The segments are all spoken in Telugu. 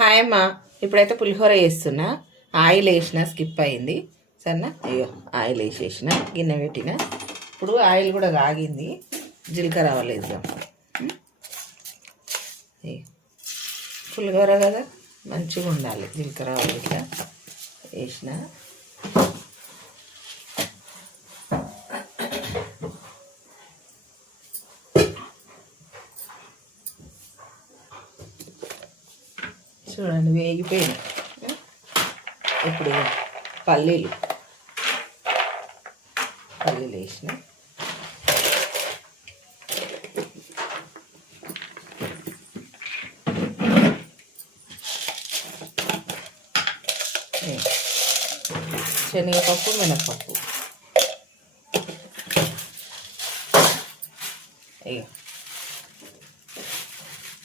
హాయ్ అమ్మ. ఇప్పుడైతే పులిహోర వేస్తున్నా. ఆయిల్ వేసిన, స్కిప్ అయింది సరేనా. అయ్యో ఆయిల్ వేసేసిన, గిన్నె పెట్టిన. ఇప్పుడు ఆయిల్ కూడా కాగింది, జీలకర్ర రావలేదు. పులిహోర కదా మంచిగా ఉండాలి. జీలకర్ర రావాలి ఇట్లా వేసిన. చూడండి వేగిపోయినాయి. ఇప్పుడు పల్లీలు వేసిన. శనగపప్పు, మినపప్పు,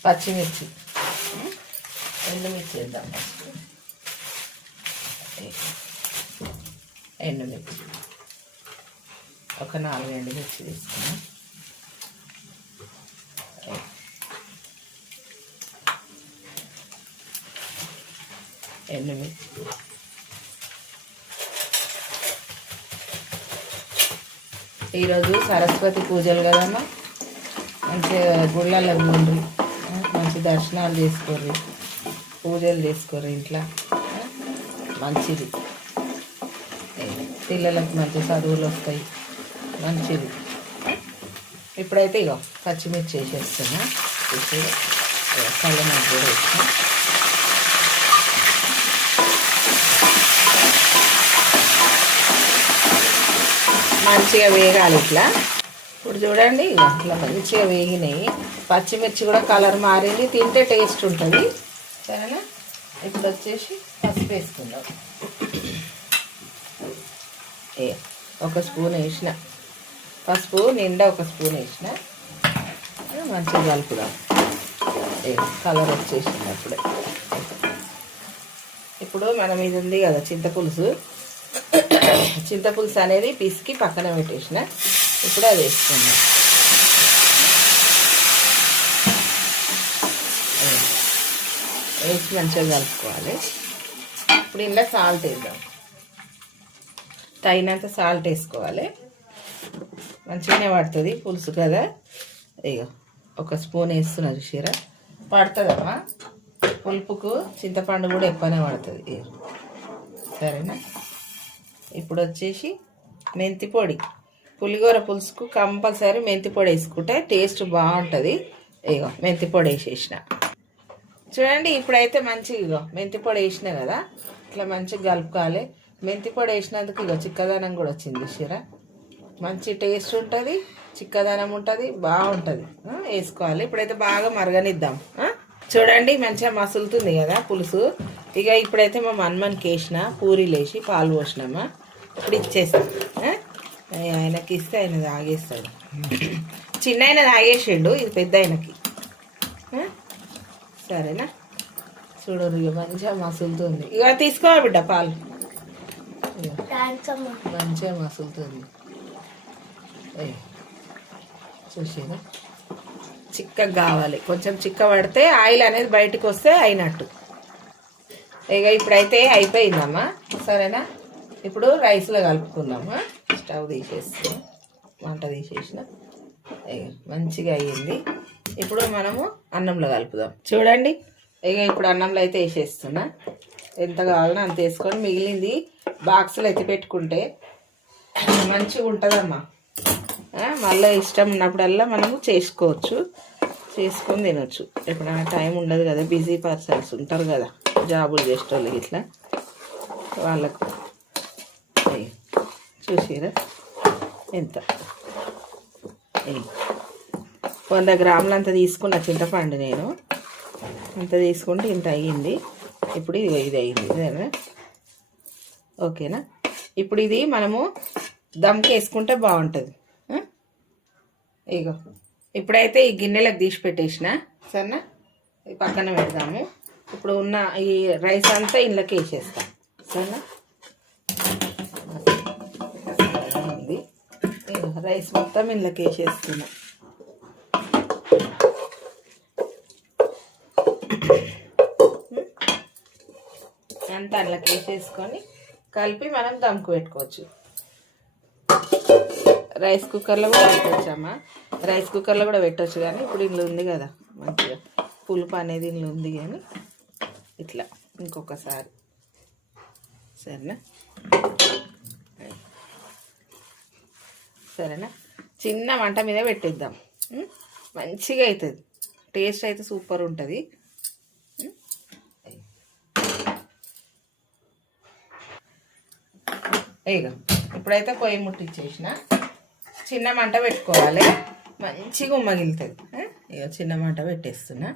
పచ్చిమిర్చి, ఎండుమిర్చి వేద్దాం. ఎండుమిర్చి ఒక 4 ఎండుమిర్చి తీసుకున్నాం. ఎండుమిర్చి ఈరోజు సరస్వతి పూజలు కదమ్మా. మంచిగా గుళ్ళల్లో ఉండ్రి, మంచి దర్శనాలు చేసుకోర్రి, పూజలు చేసుకోర్రి ఇంట్లో. మంచిది, పిల్లలకు మంచి చదువులు వస్తాయి, మంచిది. ఇప్పుడైతే ఇగో పచ్చిమిర్చి వేసేస్తున్నా. కళ్ళకి కూడా వేసిన. మంచిగా వేగాలి ఇట్లా. ఇప్పుడు చూడండి ఇట్లా మంచిగా వేగినాయి. పచ్చిమిర్చి కూడా కలర్ మారింది, తింటే టేస్ట్ ఉంటుంది సరేనా. ఇప్పుడు వచ్చేసి పసుపు వేసుకుందాం. ఒక స్పూన్ వేసిన పసుపు, నిండా ఒక స్పూన్ వేసిన. మంచిగా కలుపుదాం. కలర్ వచ్చేసింది అప్పుడే. ఇప్పుడు మనం ఇది ఉంది కదా చింతపులుసు, చింతపులుసు అనేది పిసికి పక్కన పెట్టేసిన. ఇప్పుడు అది వేసుకుందాం. వేసి మంచిగా కలుపుకోవాలి. ఇప్పుడు ఇందులో సాల్ట్ వేద్దాం. తగినంత సాల్ట్ వేసుకోవాలి. మంచిగానే పడుతుంది పులుసు కదా. ఇగో ఒక స్పూన్ వేస్తున్నా చూసిరా, పడుతుందమ్మా. పులుపుకు చింతపండు కూడా ఎక్కువనే పడుతుంది సరేనా. ఇప్పుడు వచ్చేసి మెంతి పొడి. పులిహోర పులుసుకు కంపల్సరీ మెంతి పొడి వేసుకుంటే టేస్ట్ బాగుంటుంది. ఇగో మెంతి పొడి వేసేసిన చూడండి. ఇప్పుడైతే మంచిగా ఇగో మెంతి పొడి వేసిన కదా, ఇట్లా మంచిగా కలుపుకోవాలి. మెంతి పొడి వేసినందుకు ఇగో చిక్కదనం కూడా వచ్చింది చీర. మంచి టేస్ట్ ఉంటుంది, చిక్కదనం ఉంటుంది, బాగుంటుంది. వేసుకోవాలి. ఇప్పుడైతే బాగా మరగనిద్దాం. చూడండి మంచిగా మసులుతుంది కదా పులుసు. ఇక ఇప్పుడైతే మా మన్మన్కి వేసిన, పూరీలు వేసి పాలు పోసినామా. ఇప్పుడు ఇచ్చేస్తాం. ఆయనకి ఇస్తే ఆయన తాగేస్తాడు. చిన్న ఆయన తాగేసిండు, ఇది పెద్ద ఆయనకి సరేనా. చూడరు ఇక మంచిగా మసులుతుంది. ఇక తీసుకో బిడ్డ పాలు. మంచిగా మసులుతుంది చూసేదా. చిక్కగా కావాలి, కొంచెం చిక్క పడితే ఆయిల్ అనేది బయటకు వస్తే అయినట్టు. ఇక ఇప్పుడైతే అయిపోయిందమ్మా సరేనా. ఇప్పుడు రైస్లో కలుపుకుందామా. స్టవ్ తీసేస్తాం, వంట తీసేసిన. మంచిగా అయ్యింది. ఇప్పుడు మనము అన్నంలో కలుపుదాం. చూడండి ఇక ఇప్పుడు అన్నంలో అయితే వేసేస్తున్నా. ఎంత కావాలో అంత వేసుకొని మిగిలింది బాక్సులు ఎత్తి పెట్టుకుంటే మంచిగా ఉంటుందమ్మా. మళ్ళీ ఇష్టం ఉన్నప్పుడల్లా మనము చేసుకోవచ్చు, చేసుకొని తినొచ్చు. ఎప్పుడైనా టైం ఉండదు కదా, బిజీ పర్సన్స్ ఉంటారు కదా, జాబులు చేసేటోళ్ళు ఇట్లా, వాళ్ళకు. చూసిరా ఎంత 100 గ్రాములంత తీసుకున్న చింతపండు నేను. అంత తీసుకుంటే ఇంత అయ్యింది. ఇప్పుడు ఇది అయ్యింది ఇదేనా, ఓకేనా. ఇప్పుడు ఇది మనము దమ్కి వేసుకుంటే బాగుంటుంది. ఇగో ఇప్పుడైతే ఈ గిన్నెలకు తీసి పెట్టేసిన సరేనా. పక్కన పెడదాము. ఇప్పుడు ఉన్న ఈ రైస్ అంతా ఇంట్లోకి వేసేస్తాం సరేనా. రైస్ మొత్తం ఇంట్లోకి వేసేస్తున్నా. అంతా అందులోకి వేసేసుకొని కలిపి మనం దమ్కు పెట్టుకోవచ్చు. రైస్ కుక్కర్లో కూడా పెట్టచ్చమ్మా, రైస్ కుక్కర్లో కూడా పెట్టచ్చు. కానీ ఇప్పుడు ఇంట్లో ఉంది కదా మంచిగా పులుపు అనేది ఇంట్లో ఉంది. కానీ ఇట్లా ఇంకొకసారి సరేనా, సరేనా, చిన్న మంట మీద పెట్టేద్దాం. మంచిగా అవుతుంది, టేస్ట్ అయితే సూపర్ ఉంటుంది. ఇక ఇప్పుడైతే పొయ్యి ముట్టించేసిన, చిన్న మంట పెట్టుకోవాలి, మంచిగా ఉమ్మగిలుతుంది. ఇక చిన్న మంట పెట్టేస్తున్నా.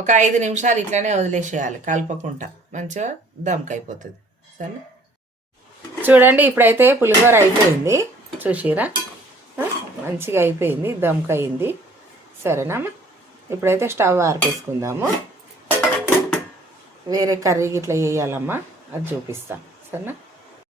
ఒక 5 నిమిషాలు ఇట్లానే వదిలేసేయాలి కలపకుండా, మంచిగా దమ్కి అయిపోతుంది. సరే చూడండి, ఇప్పుడైతే పులిహోర అయిపోయింది చూసిరా, మంచిగా అయిపోయింది, దమ్కి అయింది. సరేనా, ఇప్పుడైతే స్టవ్ ఆర్పేసుకుందాము. వేరే కర్రీ ఇట్లా వేయాలమ్మా, అది చూపిస్తాను. సరేనా.